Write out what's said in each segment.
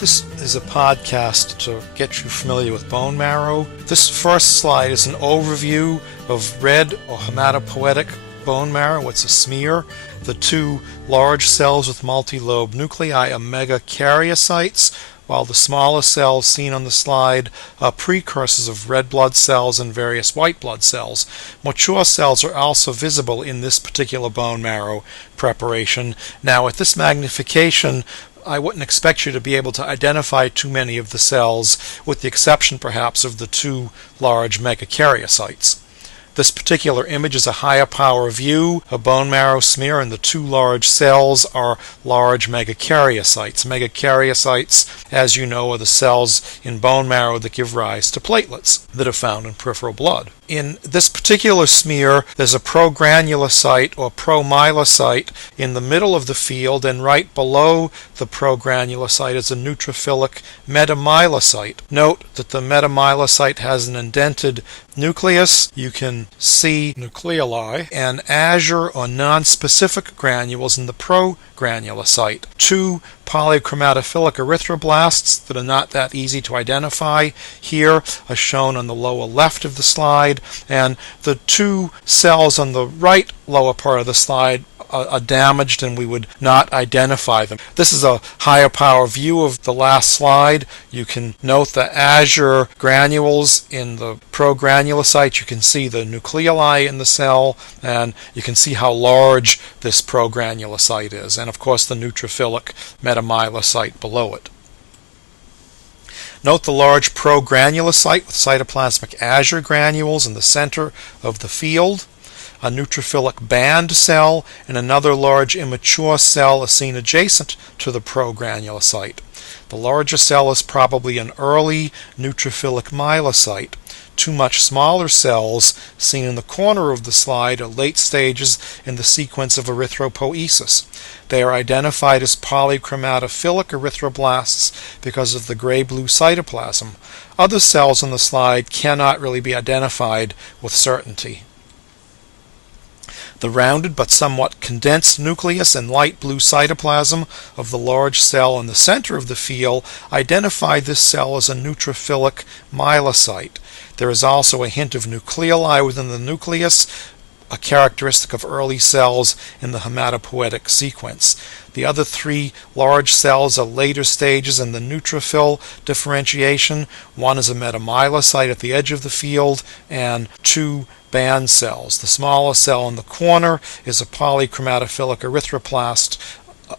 This is a podcast to get you familiar with bone marrow. This first slide is an overview of red or hematopoietic bone marrow. It's a smear. The two large cells with multi-lobe nuclei are megakaryocytes, while the smaller cells seen on the slide are precursors of red blood cells and various white blood cells. Mature cells are also visible in this particular bone marrow preparation. Now, at this magnification, I wouldn't expect you to be able to identify too many of the cells, with the exception perhaps of the two large megakaryocytes. This particular image is a higher power view, a bone marrow smear, and the two large cells are large megakaryocytes. Megakaryocytes, as you know, are the cells in bone marrow that give rise to platelets that are found in peripheral blood. In this particular smear, there's a progranulocyte or promyelocyte in the middle of the field, and right below the progranulocyte is a neutrophilic metamyelocyte. Note that the metamyelocyte has an indented nucleus. You can see nucleoli and azure or non-specific granules in the progranulocyte. Two polychromatophilic erythroblasts that are not that easy to identify here are shown on the lower left of the slide, and the two cells on the right lower part of the slide are damaged and we would not identify them. This is a higher power view of the last slide. You can note the azure granules in the progranulocyte. You can see the nucleoli in the cell, and you can see how large this progranulocyte is, and of course the neutrophilic metamyelocyte below it. Note the large progranulocyte with cytoplasmic azure granules in the center of the field. A neutrophilic band cell and another large immature cell are seen adjacent to the progranulocyte. The larger cell is probably an early neutrophilic myelocyte. Two much smaller cells seen in the corner of the slide are late stages in the sequence of erythropoiesis. They are identified as polychromatophilic erythroblasts because of the gray-blue cytoplasm. Other cells on the slide cannot really be identified with certainty. The rounded but somewhat condensed nucleus and light blue cytoplasm of the large cell in the center of the field identify this cell as a neutrophilic myelocyte. There is also a hint of nucleoli within the nucleus, a characteristic of early cells in the hematopoietic sequence. The other three large cells are later stages in the neutrophil differentiation. One is a metamyelocyte at the edge of the field, and two band cells. The smaller cell in the corner is a polychromatophilic erythroblast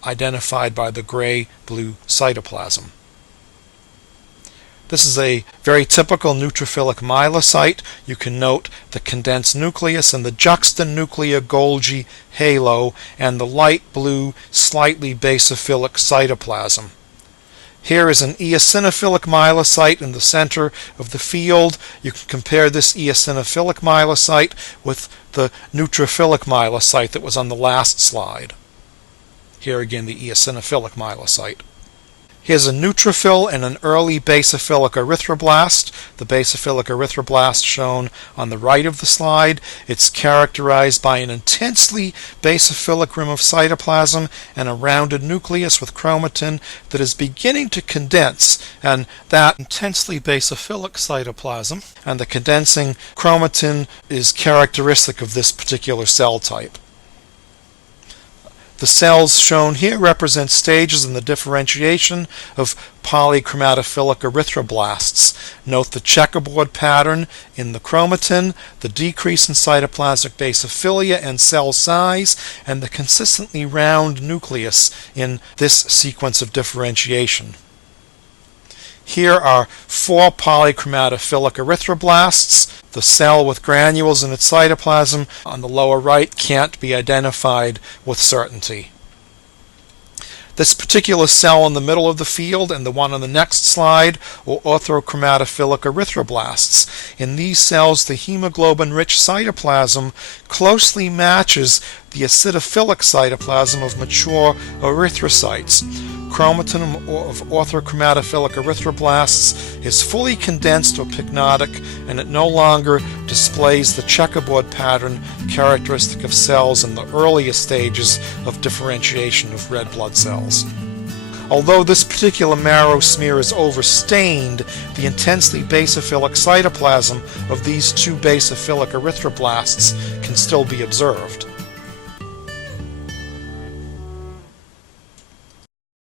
identified by the gray-blue cytoplasm. This is a very typical neutrophilic myelocyte. You can note the condensed nucleus and the juxtanuclear Golgi halo and the light blue, slightly basophilic cytoplasm. Here is an eosinophilic myelocyte in the center of the field. You can compare this eosinophilic myelocyte with the neutrophilic myelocyte that was on the last slide. Here again, the eosinophilic myelocyte. Here's a neutrophil and an early basophilic erythroblast. The basophilic erythroblast shown on the right of the slide. It's characterized by an intensely basophilic rim of cytoplasm and a rounded nucleus with chromatin that is beginning to condense, and that intensely basophilic cytoplasm and the condensing chromatin is characteristic of this particular cell type. The cells shown here represent stages in the differentiation of polychromatophilic erythroblasts. Note the checkerboard pattern in the chromatin, the decrease in cytoplasmic basophilia and cell size, and the consistently round nucleus in this sequence of differentiation. Here are four polychromatophilic erythroblasts. The cell with granules in its cytoplasm on the lower right can't be identified with certainty. This particular cell in the middle of the field and the one on the next slide are orthochromatophilic erythroblasts. In these cells, the hemoglobin-rich cytoplasm closely matches the acidophilic cytoplasm of mature erythrocytes. Chromatin of orthochromatophilic erythroblasts is fully condensed or pycnotic, and it no longer displays the checkerboard pattern characteristic of cells in the earliest stages of differentiation of red blood cells. Although this particular marrow smear is overstained, the intensely basophilic cytoplasm of these two basophilic erythroblasts can still be observed.